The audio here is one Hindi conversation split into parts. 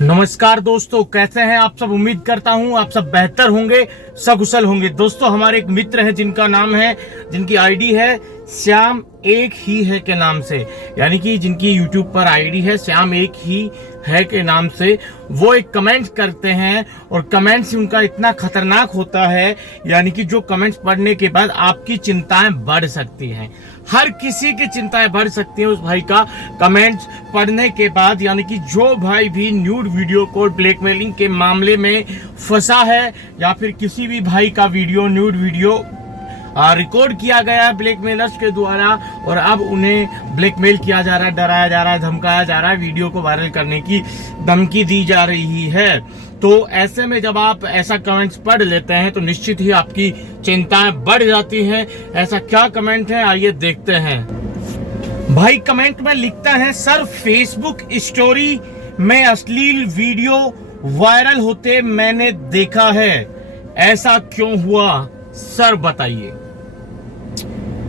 नमस्कार दोस्तों, कैसे हैं आप सब। उम्मीद करता हूं आप सब बेहतर होंगे, सकुशल होंगे। दोस्तों, हमारे एक मित्र हैं जिनकी आईडी है श्याम एक ही है के नाम से, यानी कि जिनकी यूट्यूब पर आईडी है श्याम एक ही है के नाम से। वो एक कमेंट करते हैं और कमेंट्स उनका इतना खतरनाक होता है, यानी कि जो कमेंट्स पढ़ने के बाद आपकी चिंताएं बढ़ सकती हैं। हर किसी की चिंताएं बढ़ सकती हैं उस भाई का कमेंट्स पढ़ने के बाद। यानी कि जो भाई भी न्यूड वीडियो को ब्लैकमेलिंग के मामले में फंसा है, या फिर किसी भी भाई का वीडियो न्यूड वीडियो रिकॉर्ड किया गया है ब्लैकमेलर्स के द्वारा, और अब उन्हें ब्लैकमेल किया जा रहा है, डराया जा रहा है, धमकाया जा रहा है, वीडियो को वायरल करने की धमकी दी जा रही है। तो ऐसे में जब आप ऐसा कमेंट्स पढ़ लेते हैं तो निश्चित ही आपकी चिंताएं बढ़ जाती हैं। ऐसा क्या कमेंट है, आइए देखते हैं। भाई कमेंट में लिखता है, सर फेसबुक स्टोरी में अश्लील वीडियो वायरल होते मैंने देखा है, ऐसा क्यों हुआ सर बताइए।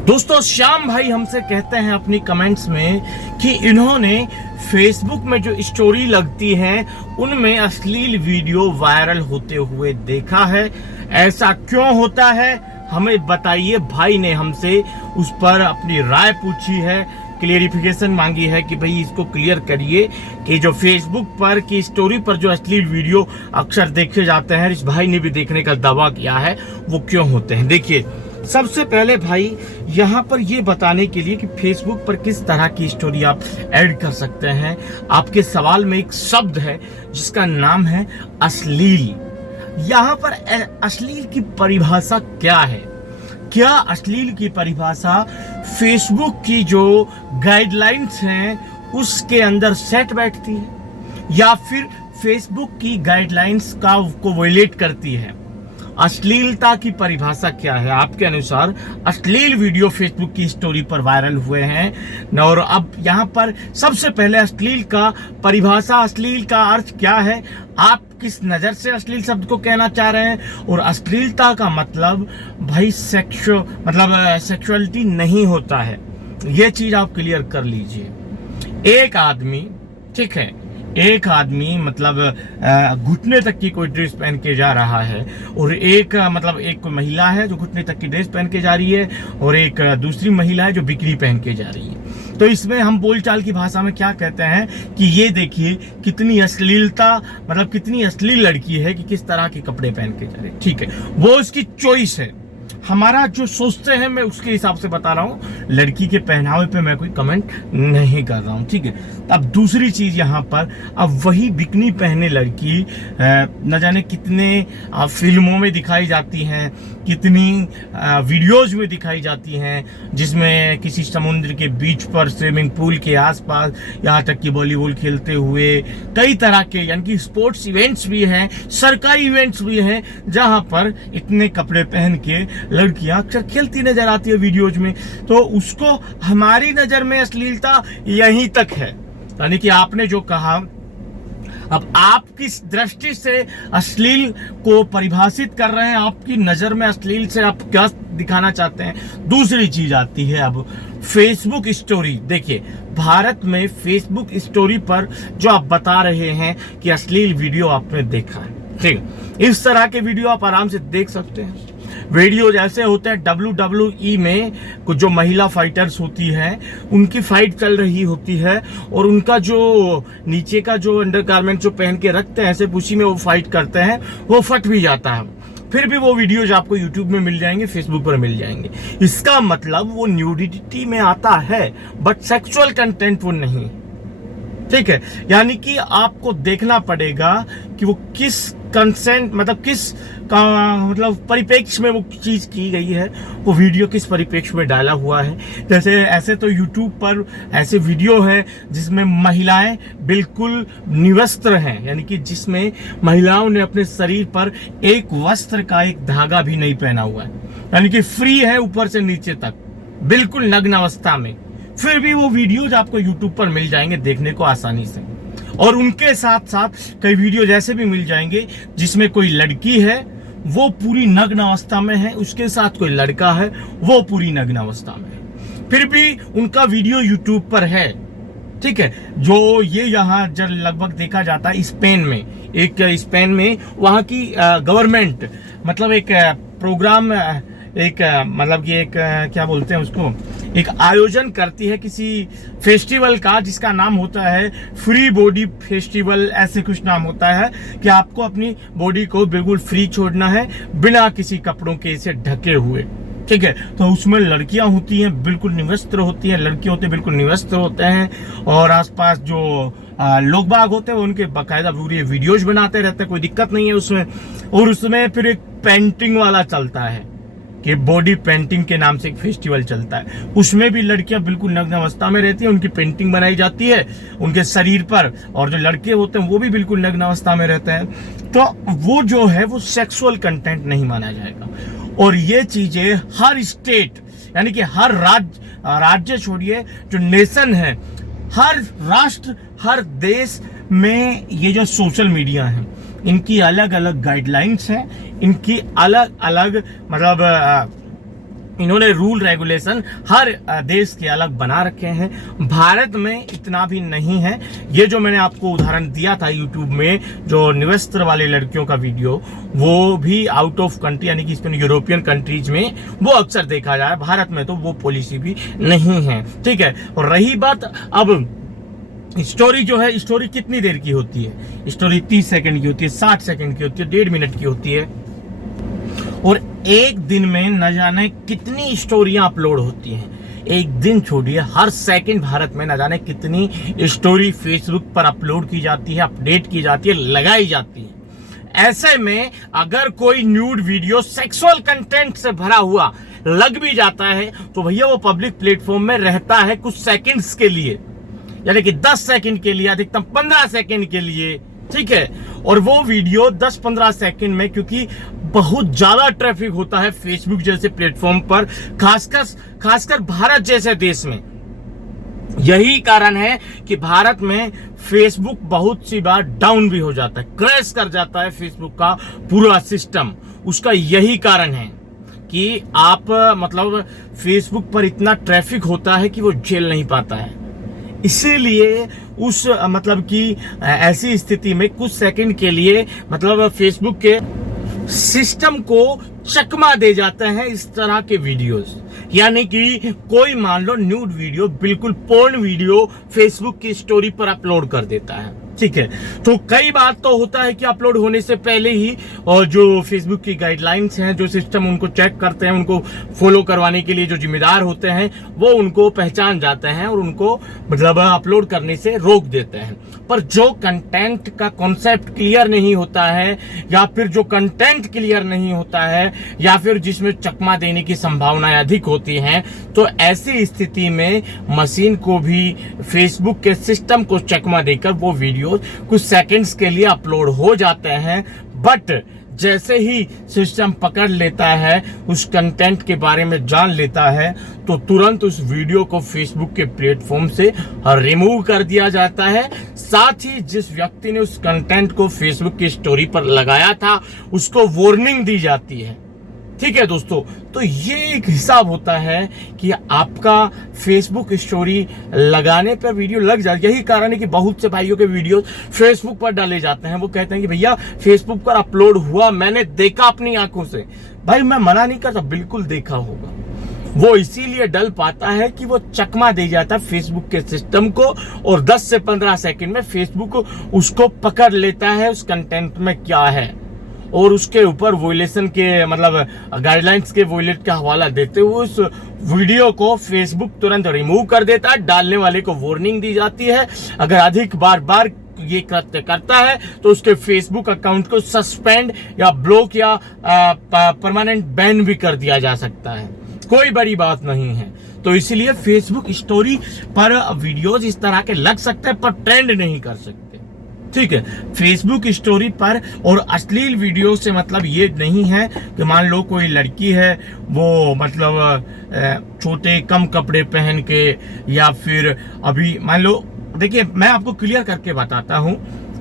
दोस्तों, श्याम भाई हमसे कहते हैं अपनी कमेंट्स में कि इन्होंने फेसबुक में जो स्टोरी लगती है उनमें अश्लील वीडियो वायरल होते हुए देखा है। ऐसा क्यों होता है हमें बताइए। भाई ने हमसे उस पर अपनी राय पूछी है, क्लियरिफिकेशन मांगी है कि भाई इसको क्लियर करिए कि जो फेसबुक पर की स्टोरी पर जो अश्लील वीडियो अक्सर देखे जाते हैं, इस भाई ने भी देखने का दावा किया है, वो क्यों होते हैं। देखिए, सबसे पहले भाई यहाँ पर ये बताने के लिए कि फेसबुक पर किस तरह की स्टोरी आप ऐड कर सकते हैं, आपके सवाल में एक शब्द है जिसका नाम है अश्लील। यहाँ पर अश्लील की परिभाषा क्या है? क्या अश्लील की परिभाषा फेसबुक की जो गाइडलाइंस हैं उसके अंदर सेट बैठती है, या फिर फेसबुक की गाइडलाइंस को वायलेट करती है? अश्लीलता की परिभाषा क्या है आपके अनुसार? अश्लील वीडियो फेसबुक की स्टोरी पर वायरल हुए हैं, और अब यहाँ पर सबसे पहले अश्लील का परिभाषा, अश्लील का अर्थ क्या है, आप किस नजर से अश्लील शब्द को कहना चाह रहे हैं। और अश्लीलता का मतलब भाई सेक्सुअलिटी नहीं होता है, यह चीज आप क्लियर कर लीजिए। एक आदमी, ठीक है, एक आदमी मतलब घुटने तक की कोई ड्रेस पहन के जा रहा है, और एक महिला है जो घुटने तक की ड्रेस पहन के जा रही है, और एक दूसरी महिला है जो बिकनी पहन के जा रही है। तो इसमें हम बोलचाल की भाषा में क्या कहते हैं कि ये देखिए कितनी अश्लीलता, मतलब कितनी अश्लील लड़की है कि किस तरह के कपड़े पहन के जा रही है। ठीक है, वो उसकी चॉइस है, हमारा जो सोचते हैं मैं उसके हिसाब से बता रहा हूँ। लड़की के पहनावे पे मैं कोई कमेंट नहीं कर रहा हूँ, ठीक है। अब दूसरी चीज यहाँ पर, अब वही बिकनी पहने लड़की न जाने कितने फिल्मों में दिखाई जाती हैं, कितनी वीडियोज में दिखाई जाती हैं, जिसमें किसी समुद्र के बीच पर, स्विमिंग पूल के आसपास, यहाँ तक कि वॉलीबॉल खेलते हुए, कई तरह के यानी कि स्पोर्ट्स इवेंट्स भी हैं, सरकारी इवेंट्स भी हैं, जहाँ पर इतने कपड़े पहन के लड़कियां अक्सर खेलती नजर आती है वीडियोज में। तो उसको हमारी नजर में अश्लीलता यहीं तक है, यानी कि आपने जो कहा। अब आप किस दृष्टि से अश्लील को परिभाषित कर रहे हैं, आपकी नजर में अश्लील से आप क्या दिखाना चाहते हैं। दूसरी चीज आती है अब फेसबुक स्टोरी। देखिए, भारत में फेसबुक स्टोरी पर जो आप बता रहे हैं कि अश्लील वीडियो आपने देखा है, ठीक है, इस तरह के वीडियो आप आराम से देख सकते हैं। वीडियो जैसे होते हैं WWE में कुछ जो महिला फाइटर्स होती हैं, उनकी फाइट चल रही होती है, और उनका जो नीचे का जो अंडरगारमेंट जो पहन के रखते हैं, ऐसे पूछी में वो फाइट करते हैं, वो फट भी जाता है। फिर भी वो वीडियोज आपको YouTube में मिल जाएंगे, फेसबुक पर मिल जाएंगे। इसका मतलब वो न्यूडिटी में आता है, बट सेक्सुअल कंटेंट वो नहीं, ठीक है। यानी कि आपको देखना पड़ेगा कि वो किस कंसेंट, मतलब किस परिप्रेक्ष्य में वो चीज की गई है, वो वीडियो किस परिप्रेक्ष्य में डाला हुआ है। जैसे ऐसे तो YouTube पर ऐसे वीडियो है जिसमें महिलाएं बिल्कुल निवस्त्र हैं, यानी कि जिसमें महिलाओं ने अपने शरीर पर एक वस्त्र का एक धागा भी नहीं पहना हुआ है, यानी कि फ्री है ऊपर से नीचे तक, बिल्कुल नग्न अवस्था में। फिर भी वो वीडियोज आपको YouTube पर मिल जाएंगे देखने को आसानी से। और उनके साथ साथ कई वीडियो जैसे भी मिल जाएंगे जिसमें कोई लड़की है वो पूरी नग्न अवस्था में है, उसके साथ कोई लड़का है वो पूरी नग्न अवस्था में है, फिर भी उनका वीडियो YouTube पर है। ठीक है। जो ये यहाँ जब लगभग देखा जाता है स्पेन में वहाँ की गवर्नमेंट मतलब एक प्रोग्राम मतलब कि एक क्या बोलते हैं उसको, एक आयोजन करती है किसी फेस्टिवल का जिसका नाम होता है फ्री बॉडी फेस्टिवल, ऐसे कुछ नाम होता है कि आपको अपनी बॉडी को बिल्कुल फ्री छोड़ना है बिना किसी कपड़ों के इसे ढके हुए, ठीक है। तो उसमें लड़कियां होती हैं बिल्कुल निवस्त्र होती हैं, लड़के होते हैं बिल्कुल निवस्त्र होते हैं, और आसपास जो लोग बाग होते हैं उनके बाकायदा पूरी वीडियोज बनाते रहते हैं, कोई दिक्कत नहीं है उसमें। और उसमें फिर एक पेंटिंग वाला चलता है कि बॉडी पेंटिंग के नाम से एक फेस्टिवल चलता है, उसमें भी लड़कियां बिल्कुल नग्न अवस्था में रहती हैं, उनकी पेंटिंग बनाई जाती है उनके शरीर पर, और जो लड़के होते हैं वो भी बिल्कुल नग्न अवस्था में रहते हैं। तो वो जो है वो सेक्सुअल कंटेंट नहीं माना जाएगा। और ये चीजें हर स्टेट यानी कि हर राज्य छोड़िए, जो नेशन है, हर राष्ट्र, हर देश में ये जो सोशल मीडिया है इनकी अलग अलग गाइडलाइंस हैं, इनकी अलग अलग मतलब इन्होंने रूल रेगुलेशन हर देश के अलग बना रखे हैं। भारत में इतना भी नहीं है। ये जो मैंने आपको उदाहरण दिया था यूट्यूब में जो निवस्त्र वाले लड़कियों का वीडियो, वो भी आउट ऑफ कंट्री यानी कि इसमें यूरोपियन कंट्रीज में वो अक्सर देखा जाए, भारत में तो वो पॉलिसी भी नहीं है, ठीक है। और रही बात अब स्टोरी जो है, स्टोरी कितनी देर की होती है? स्टोरी 30 सेकंड की होती है, 60 सेकंड की होती है, 1.5 मिनट की होती है, और एक दिन में न जाने कितनी स्टोरियां अपलोड होती हैं। एक दिन छोड़िए, हर सेकंड भारत में न जाने कितनी स्टोरी फेसबुक पर अपलोड की जाती है, अपडेट की जाती है, लगाई जाती है। ऐसे में अगर कोई न्यूड वीडियो सेक्सुअल कंटेंट से भरा हुआ लग भी जाता है तो भैया वो पब्लिक प्लेटफॉर्म में रहता है कुछ सेकंड्स के लिए, यानी कि 10 सेकंड के लिए, अधिकतम 15 सेकंड के लिए, ठीक है। और वो वीडियो 10-15 सेकंड में, क्योंकि बहुत ज्यादा ट्रैफिक होता है फेसबुक जैसे प्लेटफॉर्म पर, खासकर भारत जैसे देश में। यही कारण है कि भारत में फेसबुक बहुत सी बार डाउन भी हो जाता है, क्रैश कर जाता है फेसबुक का पूरा सिस्टम। उसका यही कारण है कि आप मतलब फेसबुक पर इतना ट्रैफिक होता है कि वो झेल नहीं पाता है। इसीलिए उस मतलब कि ऐसी स्थिति में कुछ सेकंड के लिए मतलब फेसबुक के सिस्टम को चकमा दे जाते हैं इस तरह के वीडियोस। यानी कि कोई मान लो न्यूड वीडियो, बिल्कुल पोर्न वीडियो फेसबुक की स्टोरी पर अपलोड कर देता है, ठीक है। तो कई बार तो होता है कि अपलोड होने से पहले ही और जो फेसबुक की गाइडलाइंस हैं, जो सिस्टम उनको चेक करते हैं, उनको फॉलो करवाने के लिए जो जिम्मेदार होते हैं, वो उनको पहचान जाते हैं और उनको मतलब अपलोड करने से रोक देते हैं। पर जो कंटेंट का कॉन्सेप्ट क्लियर नहीं होता है, या फिर जो कंटेंट क्लियर नहीं होता है, या फिर जिसमें चकमा देने की संभावनाएं अधिक होती हैं, तो ऐसी स्थिति में मशीन को भी फेसबुक के सिस्टम को चकमा देकर वो वीडियो कुछ सेकंड्स के लिए अपलोड हो जाते हैं। बट जैसे ही सिस्टम पकड़ लेता है, उस कंटेंट के बारे में जान लेता है, तो तुरंत उस वीडियो को फेसबुक के प्लेटफॉर्म से रिमूव कर दिया जाता है। साथ ही जिस व्यक्ति ने उस कंटेंट को फेसबुक की स्टोरी पर लगाया था उसको वार्निंग दी जाती है, ठीक है दोस्तों। तो ये एक हिसाब होता है कि आपका फेसबुक स्टोरी लगाने पर वीडियो लग जाए। यही कारण है कि बहुत से भाइयों के वीडियो फेसबुक पर डाले जाते हैं। वो कहते हैं कि भैया फेसबुक पर अपलोड हुआ, मैंने देखा अपनी आंखों से। भाई मैं मना नहीं करता, बिल्कुल देखा होगा। वो इसीलिए डल पाता है कि वो चकमा दे जाता है फेसबुक के सिस्टम को, और 10 से 15 सेकंड में फेसबुक उसको पकड़ लेता है उस कंटेंट में क्या है, और उसके ऊपर वोलेशन के मतलब गाइडलाइंस के वोलेट का हवाला देते हुए उस वीडियो को फेसबुक तुरंत रिमूव कर देता है। डालने वाले को वार्निंग दी जाती है। अगर अधिक बार ये कृत्य करता है तो उसके फेसबुक अकाउंट को सस्पेंड या ब्लॉक या परमानेंट बैन भी कर दिया जा सकता है। कोई बड़ी बात नहीं है। तो इसीलिए फेसबुक स्टोरी पर वीडियोज इस तरह के लग सकते हैं पर ट्रेंड नहीं कर सकते, ठीक है। फेसबुक स्टोरी पर और अश्लील वीडियो से मतलब ये नहीं है कि मान लो कोई लड़की है वो मतलब छोटे कम कपड़े पहन के, या फिर अभी मान लो, देखिए मैं आपको क्लियर करके बताता हूँ।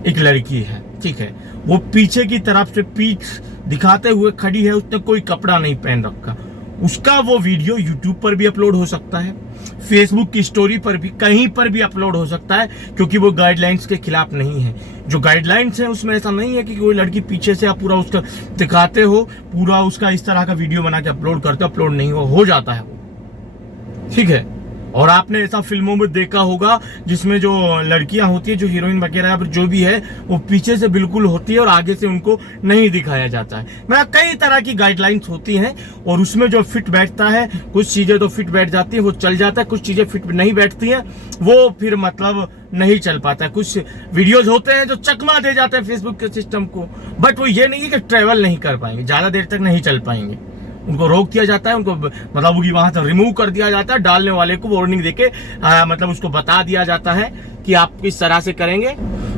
एक लड़की है, ठीक है, वो पीछे की तरफ से पीठ दिखाते हुए खड़ी है, उसने कोई कपड़ा नहीं पहन रखा, उसका वो वीडियो यूट्यूब पर भी अपलोड हो सकता है, फेसबुक की स्टोरी पर भी कहीं पर भी अपलोड हो सकता है, क्योंकि वो गाइडलाइंस के खिलाफ नहीं है। जो गाइडलाइंस है उसमें ऐसा नहीं है कि कोई लड़की पीछे से आप पूरा उसका दिखाते हो, पूरा उसका इस तरह का वीडियो बना के अपलोड करते हो, अपलोड नहीं हो जाता है वो, ठीक है। और आपने ऐसा फिल्मों में देखा होगा जिसमें जो लड़कियां होती है, जो हीरोइन वगैरह जो भी है, वो पीछे से बिल्कुल होती है और आगे से उनको नहीं दिखाया जाता है। मतलब कई तरह की गाइडलाइंस होती हैं और उसमें जो फिट बैठता है, कुछ चीजें तो फिट बैठ जाती है, वो चल जाता है, कुछ चीजें फिट नहीं बैठती हैं, वो फिर मतलब नहीं चल पाता है। कुछ वीडियोज होते हैं जो चकमा दे जाते हैं फेसबुक के सिस्टम को, बट वो ये नहीं है कि ट्रेवल नहीं कर पाएंगे, ज्यादा देर तक नहीं चल पाएंगे, उनको रोक दिया जाता है, उनको मतलब वहां से रिमूव कर दिया जाता है, डालने वाले को वार्निंग देके मतलब उसको बता दिया जाता है कि आप किस तरह से करेंगे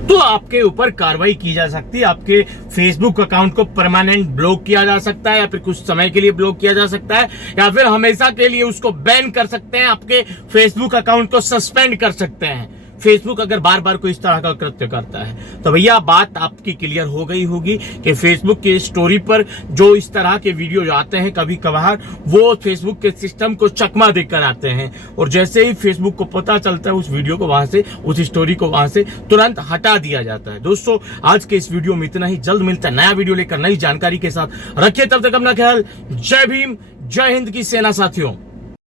तो आपके ऊपर कार्रवाई की जा सकती है। आपके फेसबुक अकाउंट को परमानेंट ब्लॉक किया जा सकता है, या फिर कुछ समय के लिए ब्लॉक किया जा सकता है, या फिर हमेशा के लिए उसको बैन कर सकते हैं, आपके फेसबुक अकाउंट को सस्पेंड कर सकते हैं फेसबुक अगर बार बार कोई इस तरह का कृत्य करता है। तो भैया बात आपकी क्लियर हो गई होगी कि फेसबुक की स्टोरी पर जो इस तरह के वीडियो आते हैं कभी कभार, वो फेसबुक के सिस्टम को चकमा देकर आते हैं, और जैसे ही फेसबुक को पता चलता है उस वीडियो को वहां से, उस स्टोरी को वहां से तुरंत हटा दिया जाता है। दोस्तों आज के इस वीडियो में इतना ही, जल्द मिलता है नया वीडियो लेकर नई जानकारी के साथ। रखिए तब तक अपना ख्याल। जय भीम, जय हिंद की सेना साथियों।